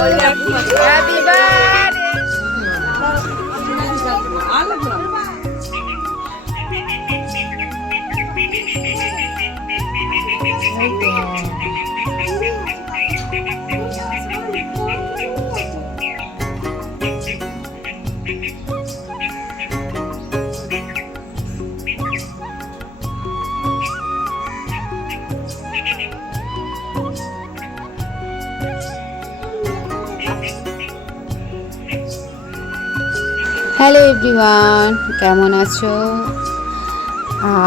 Happy birthday. Hello everyone, কেমন আছো?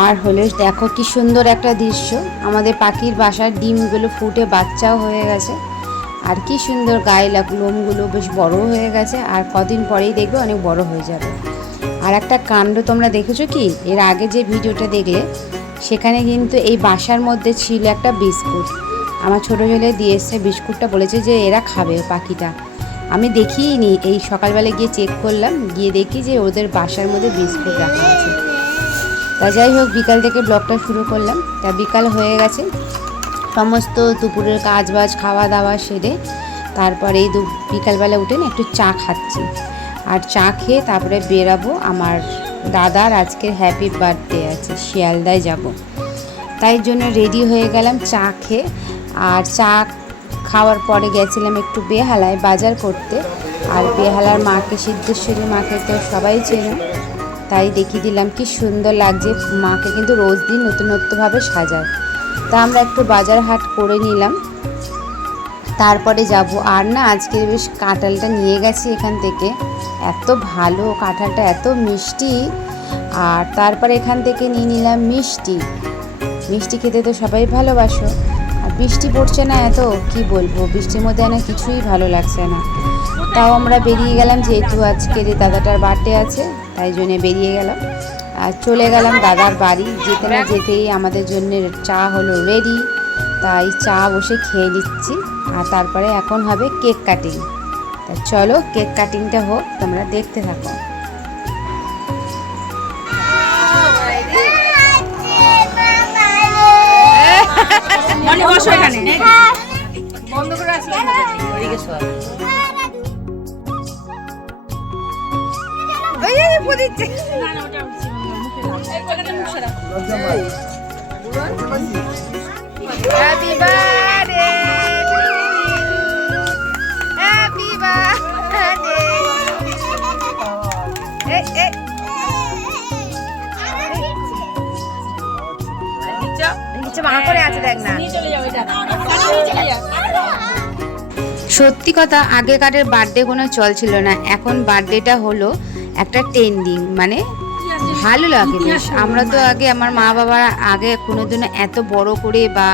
আর হলে দেখো কি সুন্দর একটা দৃশ্য, আমাদের পাখির বাসার ডিমগুলো ফুটে বাচ্চাও হয়ে গেছে। আর কি সুন্দর গায়ে লোমগুলো বেশ বড় হয়ে গেছে, আর কদিন পরেই দেখবে অনেক বড় হয়ে যাবে। আর একটা কাণ্ড তোমরা দেখেছো কি, এর আগে যে ভিডিওটা দেখলে সেখানে কিন্তু এই বাসার মধ্যে ছিল একটা বিস্কুট। আমার ছোটো ছেলে দিয়ে এসছে বিস্কুটটা, বলেছে যে এরা খাবে পাখিটা। আমি দেখিনি, এই সকালবেলা গিয়ে চেক করলাম, গিয়ে দেখি যে ওদের বাসার মধ্যে বিস্কুট রাখা আছে। তা যাই হোক, বিকাল থেকে ব্লগটা শুরু করলাম। তা বিকাল হয়ে গেছে, সমস্ত দুপুরের কাজ বাজ খাওয়া দাওয়া সেরে তারপরে এই বিকালবেলা উঠে না একটু চা খাচ্ছি। আর চা খেয়ে তারপরে বেরাবো, আমার দাদার আজকে হ্যাপি বার্থডে আছে, শিয়ালদায় যাব। তাই জন্য রেডি হয়ে গেলাম চা খেয়ে। আর চা খাওয়ার পরে গেছিলাম একটু বেহালায় বাজার করতে। আর বেহালার মাকে, সিদ্ধেশ্বরী মাকে তো সবাই চেনে, তাই দেখিয়ে দিলাম কি সুন্দর লাগছে। মাকে কিন্তু রোজ দিন নতুনত্বভাবে সাজায়। তা আমরা একটু বাজার হাট করে নিলাম, তারপরে যাব। আর না আজকে বেশ কাঁঠালটা নিয়ে গেছি এখান থেকে, এত ভালো কাঁঠালটা, এত মিষ্টি। আর তারপরে এখান থেকে নিয়ে নিলাম মিষ্টি। মিষ্টি খেতে তো সবাই ভালোবাসো। আর বৃষ্টি পড়ছে না, এত কি বলবো, বৃষ্টির মধ্যে না কিছুই ভালো লাগছে না। তাও আমরা বেরিয়ে গেলাম, যেহেতু আজকের দাদাটার বার্থডে আছে তাই জন্যে বেরিয়ে গেলাম। আর চলে গেলাম দাদার বাড়ি। যেতে না যেতেই আমাদের জন্য চা হলো রেডি, তাই চা বসে খেয়ে নিচ্ছি। আর তারপরে এখন হবে কেক কাটিং। তা চলো কেক কাটিংটা হোক, তোমরা দেখতে থাকো। বন্ধ করে আসলাম। Happy birthday, happy birthday. মা করে আছে, দেখ না। সত্যি কথা, আগেকারের বার্থডে কোনো চল ছিল না, এখন বার্থডেটা হলো একটা ট্রেন্ডিং, মানে ভালো লাগে বেশ। আমরা তো আগে, আমার মা বাবার আগে কোনোদিনও এত বড় করে বা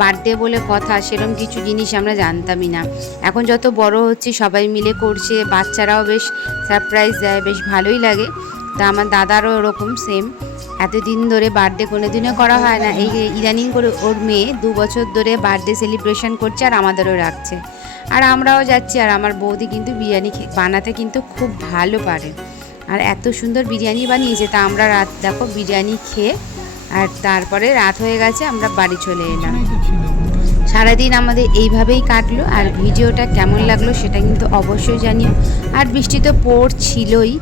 বার্থডে বলে কথা সেরকম কিছু জিনিস আমরা জানতামই না। এখন যত বড় হচ্ছে সবাই মিলে করছে, বাচ্চারাও বেশ সারপ্রাইজ দেয়, বেশ ভালোই লাগে। তা আমার দাদারও ওরকম সেম, এতদিন ধরে বার্থডে কোনোদিনও করা হয় না, এই ইদানিং করে ওর মেয়ে 2 বছর ধরে বার্থডে সেলিব্রেশন করছে আর আমাদেরও রাখছে। আর আমরাও যাচ্ছি। আর আমার বৌদি কিন্তু বিরিয়ানি বানাতে কিন্তু খুব ভালো পারে, আর এত সুন্দর বিরিয়ানি বানিয়েছে। তা আমরা রাত দেখো বিরিয়ানি খেয়ে আর তারপরে রাত হয়ে গেছে, আমরা বাড়ি চলে এলাম। সারাদিন আমাদের এইভাবেই কাটলো। আর ভিডিওটা কেমন লাগলো সেটা কিন্তু অবশ্যই জানিও। আর বৃষ্টি তো পড়ছিলই,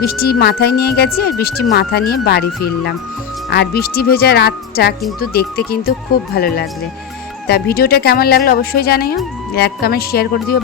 বৃষ্টি মাথায় নিয়ে গেছি আর বৃষ্টি মাথা নিয়ে বাড়ি ফিরলাম। আর বৃষ্টি ভেজা রাতটা কিন্তু দেখতে কিন্তু খুব ভালো লাগলে। তা ভিডিওটা কেমন লাগলো অবশ্যই জানিও, লাইক কমেন্ট শেয়ার করে দিও।